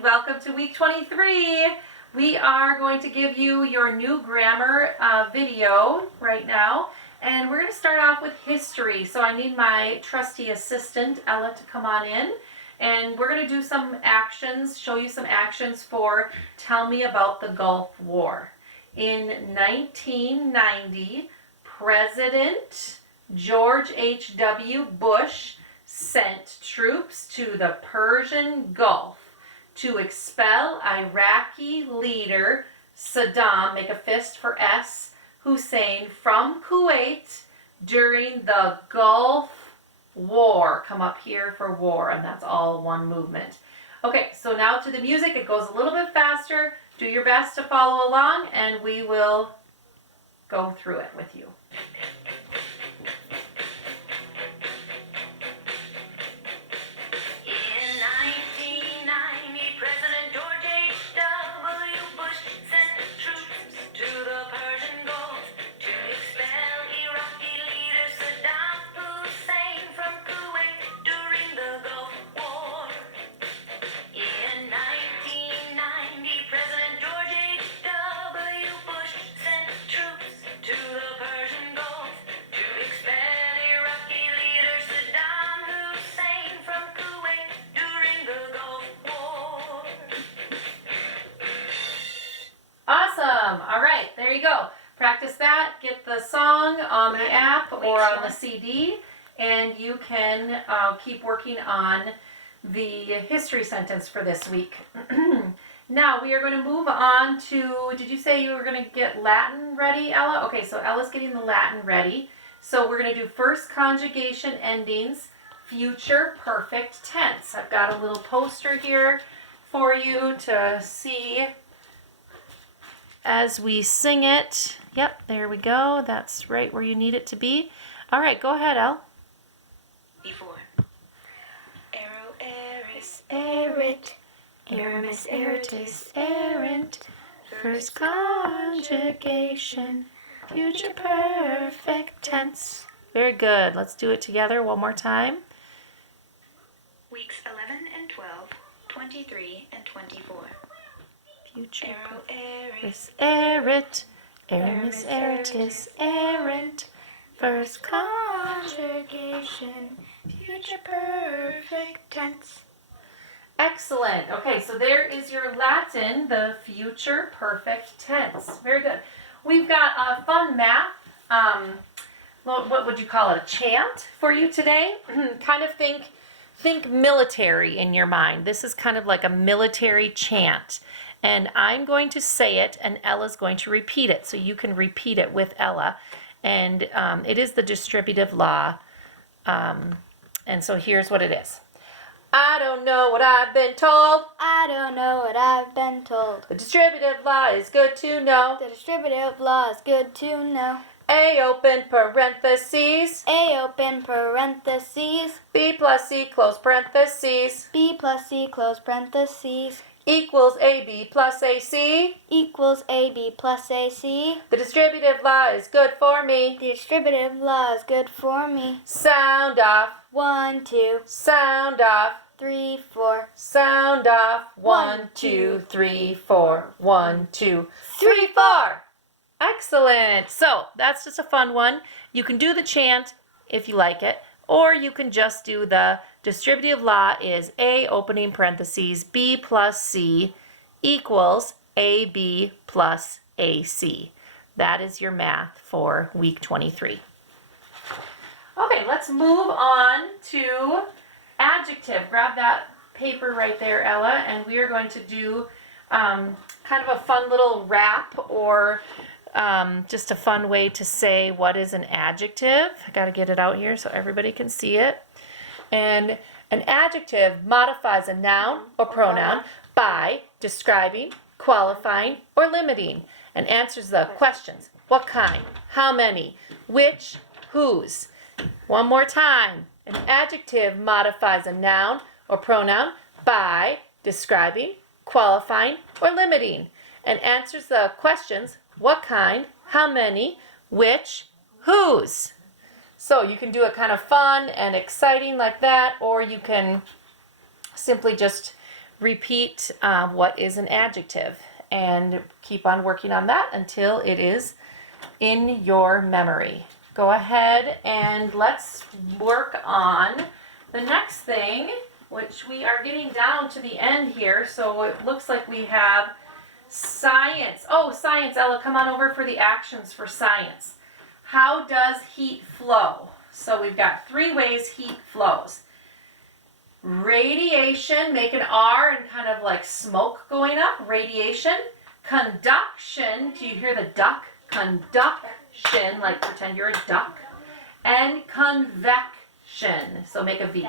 and welcome to week 23. We are going to give you your new grammar video right now, and we're going to start off with history. So I need my trusty assistant, Ella, to come on in, and we're going to do some actions, show you some actions for Tell Me About the Gulf War. In 1990, President George H.W. Bush sent troops to the Persian Gulf to expel Iraqi leader Saddam, make a fist for S, Hussein, from Kuwait during the Gulf War. Come up here for war, and that's all one movement. Okay, so now to the music. It goes a little bit faster. Do your best to follow along, and we will go through it with you. Awesome. All right, there you go. Practice that. Get the song on the app or on the CD, and you can keep working on the history sentence for this week. Now we are going to move on to, did you say you were going to get Latin ready, Ella? Okay, so Ella's getting the Latin ready. So we're going to do first conjugation endings, future perfect tense. I've got a little poster here for you to see as we sing it. Yep, there we go. That's right where you need it to be. All right, go ahead, Elle. Before. Aero, eris, erit. Aramis, eritis, errant. First conjugation. Future perfect tense. Very good. Let's do it together one more time. Weeks 11 and 12, 23 and 24. Future Aero, eris, erit. Aramis, eritis, errant. First conjugation. future perfect tense. Excellent. Okay, so there is your Latin, the future perfect tense. Very good. We've got a fun math, what would you call it, a chant for you today. Kind of think military in your mind. This is kind of like a military chant. And I'm going to say it, and Ella's going to repeat it. So you can repeat it with Ella. And it is the distributive law. And so here's what it is. I don't know what I've been told. I don't know what I've been told. The distributive law is good to know. The distributive law is good to know. A open parentheses. A open parentheses. B plus C close parentheses. B plus C close parentheses. Equals AB plus AC. Equals AB plus AC. The distributive law is good for me. The distributive law is good for me. Sound off. 1, 2, Sound off. 3, 4. Sound off. 1, 2, 3, 4. 1, 2, 3, 4. Excellent. So that's just a fun one. You can do the chant if you like it, or you can just do the distributive law is A opening parentheses B plus C equals AB plus AC. That is your math for week 23. Okay, let's move on to adjective. Grab that paper right there, Ella, and we are going to do kind of a fun little rap or just a fun way to say what is an adjective. I got to get it out here so everybody can see it. And an adjective modifies a noun or pronoun by describing, qualifying, or limiting, and answers the questions. What kind? How many? Which? Whose? One more time. An adjective modifies a noun or pronoun by describing, qualifying, or limiting, and answers the questions. What kind? How many? Which? Whose? So you can do it kind of fun and exciting like that, or you can simply just repeat what is an adjective and keep on working on that until it is in your memory. Go ahead and let's work on the next thing, which we are getting down to the end here. So it looks like we have science. Oh, science, Ella, come on over for the actions for science. How does heat flow? So we've got 3 ways heat flows. Radiation, make an R and kind of like smoke going up, radiation. Conduction, do you hear the duck? Conduction, like pretend you're a duck. And convection, so make a V,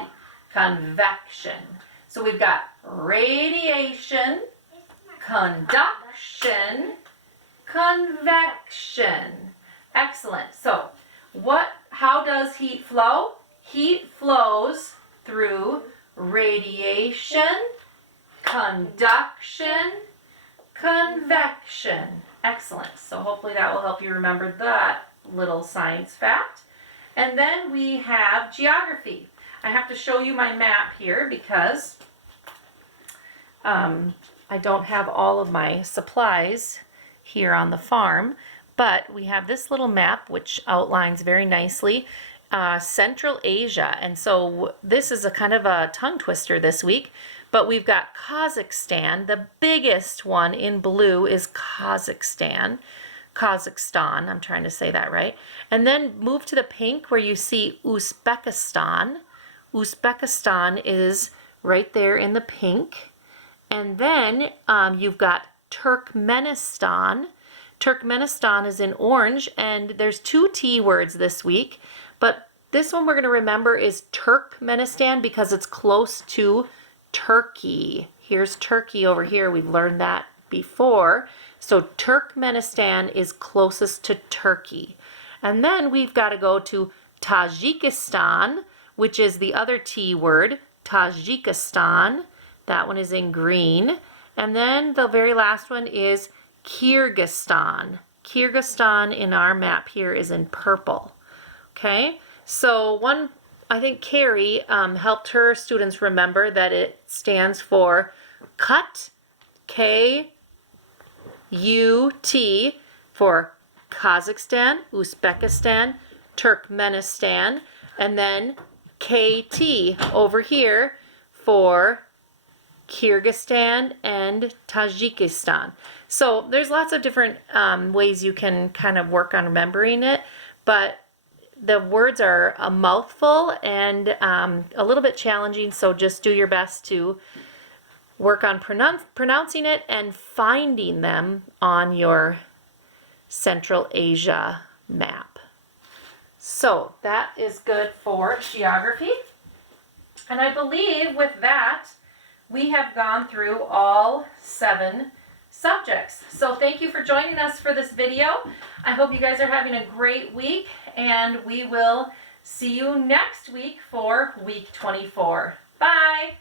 convection. So we've got radiation, conduction, convection. Excellent. So how does heat flow? Heat flows through radiation, conduction, convection. Excellent. So hopefully that will help you remember that little science fact. And then we have geography. I have to show you my map here because I don't have all of my supplies here on the farm, but we have this little map which outlines very nicely Central Asia. And so this is a kind of a tongue twister this week, but we've got Kazakhstan. The biggest one in blue is Kazakhstan. Kazakhstan, I'm trying to say that right. And then move to the pink where you see Uzbekistan. Uzbekistan is right there in the pink. And then you've got Turkmenistan. Turkmenistan is in orange, and there's 2 T words this week, but this one we're going to remember is Turkmenistan because it's close to Turkey. Here's Turkey over here. We've learned that before. So Turkmenistan is closest to Turkey. And then we've got to go to Tajikistan, which is the other T word, Tajikistan. That one is in green. And then the very last one is Kyrgyzstan. Kyrgyzstan in our map here is in purple. Okay, so I think Carrie helped her students remember that it stands for cut, K-U-T, for Kazakhstan, Uzbekistan, Turkmenistan, and then KT over here for Kyrgyzstan and Tajikistan. So there's lots of different ways you can kind of work on remembering it, but the words are a mouthful and a little bit challenging, so just do your best to work on pronouncing it and finding them on your Central Asia map. So that is good for geography. And I believe with that, we have gone through all 7 subjects. So thank you for joining us for this video. I hope you guys are having a great week, and we will see you next week for week 24. Bye!